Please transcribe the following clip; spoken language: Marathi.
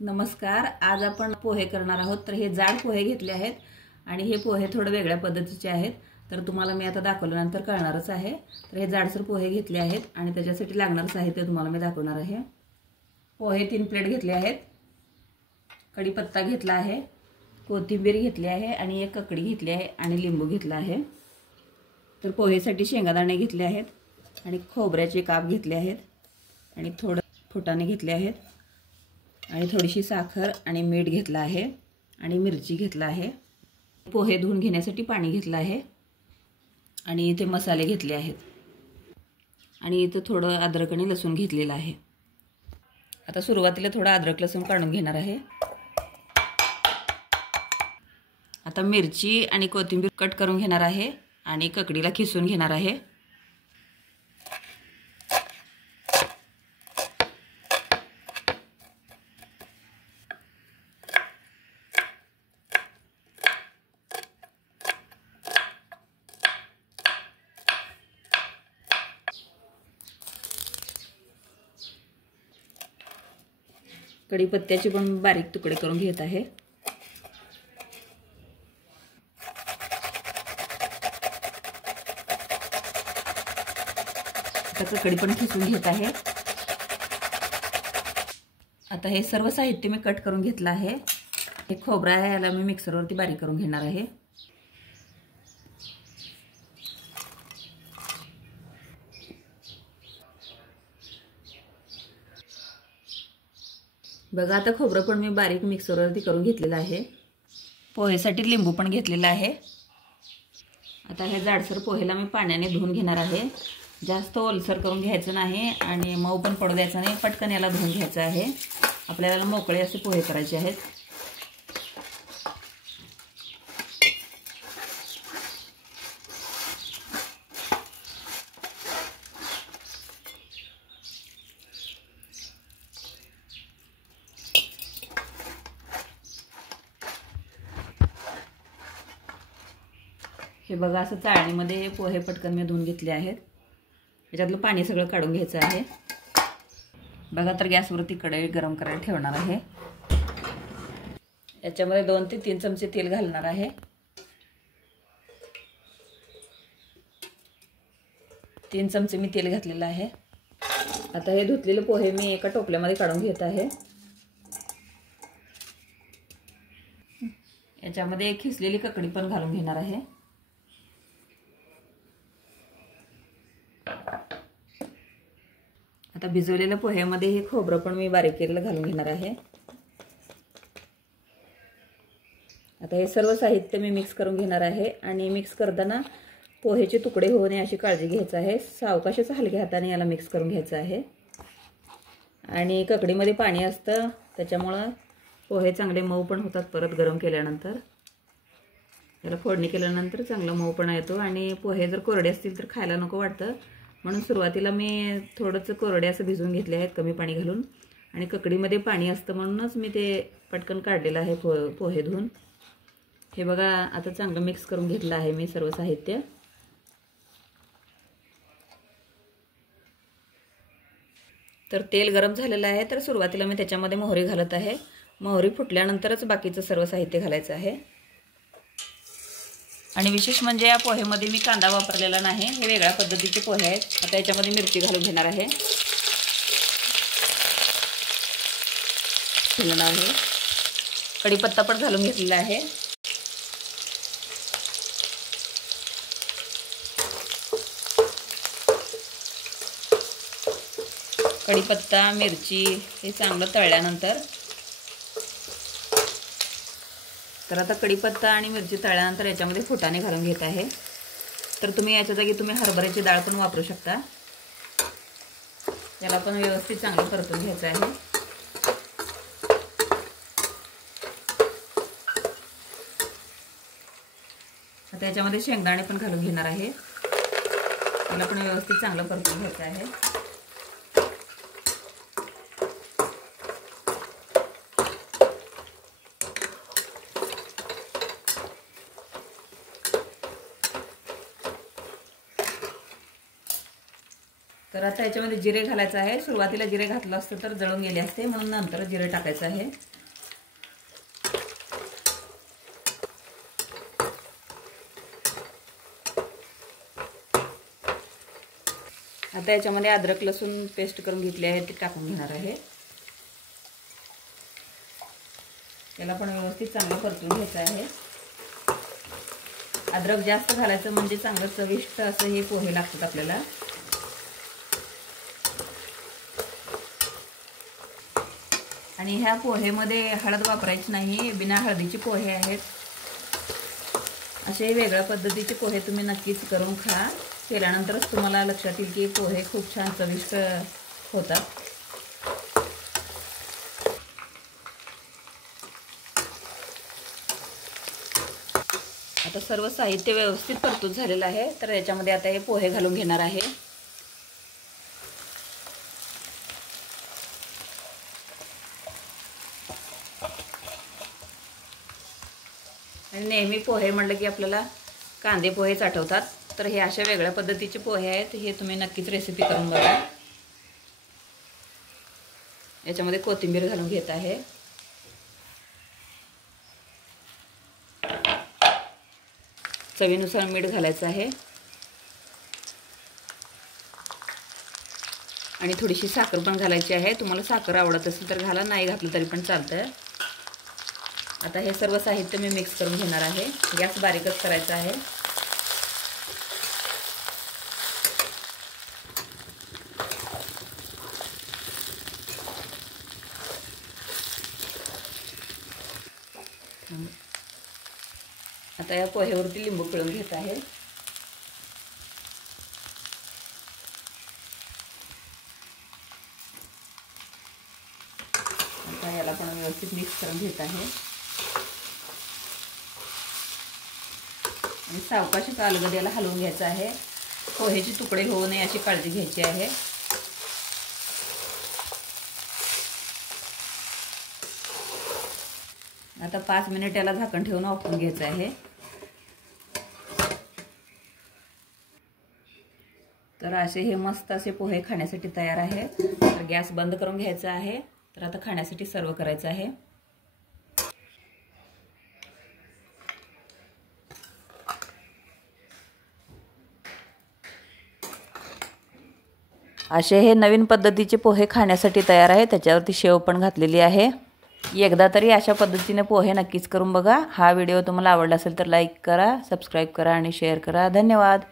नमस्कार। आज आपण पोहे करणार आहोत। तर हे जाड पोहे घेतले आहेत आणि हे पोहे थोडे वेगळ्या पद्धतीचे आहेत। तर तुम्हाला मी आता दाखवल्यानंतर कळणारच आहे। तर हे जाडसर पोहे घेतले आहेत आणि त्याच्यासाठी लागणारे साहित्य तुम्हाला मी दाखवणार आहे। पोहे 3 प्लेट घेतले आहेत, कढीपत्ता घेतला आहे, कोथिंबीर घेतली आहे आणि एक ककडी घेतली आहे आणि लिंबू घेतला आहे। तर पोहेसाठी शेंगादाणे घेतले आहेत आणि खोबऱ्याचे काप घेतले आहेत आणि थोडे फुटाणे घेतले आहेत आणि थोडीशी साखर आणि मीठ घेतला आहे आणि मिरची घेतला आहे। पोहे धुवून घेण्यासाठी पाणी घेतलं आहे आणि इथे मसाले घेतले आहेत आणि इथे थोडं अद्रक आणि लसूण घेतलेलं आहे। आता सुरुवातीला थोडा अद्रक लसूण काढून घेणार आहे। आता मिरची आणि कोथिंबीर कट करून घेणार आहे आणि ककडीला खिसून घेणार आहे। कढीपत्त्याचे पण बारीक तुकडे करून घेत आहे। आता कढी पण खिसून घेत आहे। आता हे सर्व साहित्य मी कट करून घेतलं आहे। हे खोबरं आहे, याला मी मिक्सरवरती बारीक करून घेणार आहे। बघा आता खोबरं पण मी बारीक मिक्सरवरती करून घेतलेलं आहे। पोहेसाठी लिंबू पण घेतलेला आहे। आता हे जाडसर पोहेला मी पाण्याने धुवून घेणार आहे। जास्त ओलसर करून घ्यायचं नाही आणि मऊ पण पडू द्यायचं नाही, पटकन याला धुवून घ्यायचं आहे। आपल्याला मोकळे असे पोहे करायचे आहेत। हे बघा असं चाळणीमध्ये हे पोहे पटकन मी धुवून घेतले आहेत। याच्यातलं पाणी सगळं काढून घ्यायचं आहे। बघा तर गॅसवरती कढई गरम करायला ठेवणार आहे। याच्यामध्ये 2 ते 3 चमचे तेल घालणार आहे। 3 चमचे मी तेल घातलेलं आहे। आता हे धुतलेले पोहे मी एका टोपल्यामध्ये काढून घेत आहे। याच्यामध्ये एक खिसलेली ककडी पण घालून घेणार आहे। आता भिजवलेल्या पोह्यामध्ये हे खोबरं पण मी बारीक केलेलं घालून घेणार आहे। आता हे सर्व साहित्य मी मिक्स करून घेणार आहे आणि मिक्स करताना पोहेचे तुकडे होऊ नये अशी काळजी घ्यायची आहे। सावकाशच हलक्या हाताने याला मिक्स करून घ्यायचं आहे। आणि ककडीमध्ये पाणी असतं त्याच्यामुळे पोहे चांगले मऊ पण होतात परत गरम केल्यानंतर। याला फोडणी केल्यानंतर चांगला मऊपणा येतो आणि पोहे जर कोरडे असतील तर खायला नको वाटतं, म्हणून सुरुवातीला मी थोडंसं कोरडे असं भिजवून घेतले आहेत कमी पाणी घालून। आणि ककडीमध्ये पाणी असतं म्हणूनच मी ते पटकन काढलेलं आहे पोहे धुवून। हे बघा आता चांगलं मिक्स करून घेतलं आहे मी सर्व साहित्य। तर तेल गरम झालेलं आहे, तर सुरुवातीला मी त्याच्यामध्ये मोहरी घालत आहे। मोहरी फुटल्यानंतरच बाकीचं सर्व साहित्य घालायचं आहे। आणि विशेष म्हणजे या पोहेमध्ये मी कांदा वापरलेला नाही, हे वेगळ्या पद्धतीचे पोहे आहेत। आता याच्यामध्ये मिरची घालून घेणार आहे। कढीपत्ता पण घालून घेतलेला आहे। कढीपत्ता मिरची हे चांगलं तळल्यानंतर, तर आता कढीपत्ता आणि मिरची तळल्यानंतर याच्यामध्ये फुटाणे घालून घेत आहे। तर तुम्ही याच्या जागी हरभऱ्याची डाळ पण वापरू शकता। याला पण व्यवस्थित चांगलं परतून घ्यायचं आहे। आता याच्यामध्ये शेंगदाणे पण घालून घेणार आहे। याला पण व्यवस्थित चांगलं परतून घ्यायचं आहे। तर आता याच्यामध्ये जिरे घालायचं आहे। सुरुवातीला जिरे घातलं असतं तर जळून गेले असते, म्हणून नंतर जिरे टाकायचं आहे। आता याच्यामध्ये अद्रक लसूण पेस्ट करून घेतली आहे ती टाकून घेणार आहे। त्याला पण व्यवस्थित चांगलं परतून घ्यायचं आहे। अद्रक जास्त घालायचं म्हणजे चांगलं चविष्ट असं हे पोहे लागतात आपल्याला। आणि ह्या पोहेमध्ये हळद वापरायची नाही, बिना हळदीचे पोहे आहेत। असे वेगळ्या पद्धतीचे पोहे तुम्ही नक्कीच करून खा, केल्यानंतरच तुम्हाला लक्षात येईल की पोहे खूप छान चविष्ट होतात। आता सर्व साहित्य व्यवस्थित परतून झालेलं आहे, तर याच्यामध्ये आता हे पोहे घालून घेणार आहे। आणि नेहमी पोहे म्हटलं की आपल्याला कांदे पोहेच आठवतात, तर हे अशा वेगळ्या पद्धतीचे पोहे आहेत, हे तुम्ही नक्कीच रेसिपी करून बघा। याच्यामध्ये कोथिंबीर घालून घेत आहे। चवीनुसार मीठ घालायचं आहे आणि थोडीशी साखर पण घालायची आहे। तुम्हाला साखर आवडत असेल तर घाला, नाही घातलं तरी पण चालतं। आता हे सर्व साहित्य मी मिक्स करून घेणार आहे। गॅस बारीकच करायचा आहे। आता या पोह्यावरती लिंबू पिळून घेत आहे। आता याला पण व्यवस्थित मिक्स करून घेत आहे आणि सावकाश अलगद हलवून घ्यायचं आहे। पोहेचे तुकडे होऊ नये अशी काळजी घ्यायची आहे। आता 5 मिनिट याला झाकण ठेवून वाफवून घ्यायचं आहे। तर असे हे मस्त असे पोहे खाण्यासाठी तयार आहेत। तर गॅस बंद करून घ्यायचा आहे। तर आता खाण्यासाठी सर्व करायचं आहे। असे हे नवीन पद्धतीचे पोहे खाण्यासाठी तयार आहे। त्याच्यावरती शेव पण घातलेली आहे। एकदा तरी अशा पद्धतीने पोहे नक्कीच करून बघा। हा व्हिडिओ तुम्हाला आवडला असेल तर लाईक करा, सबस्क्राईब करा आणि शेअर करा। धन्यवाद।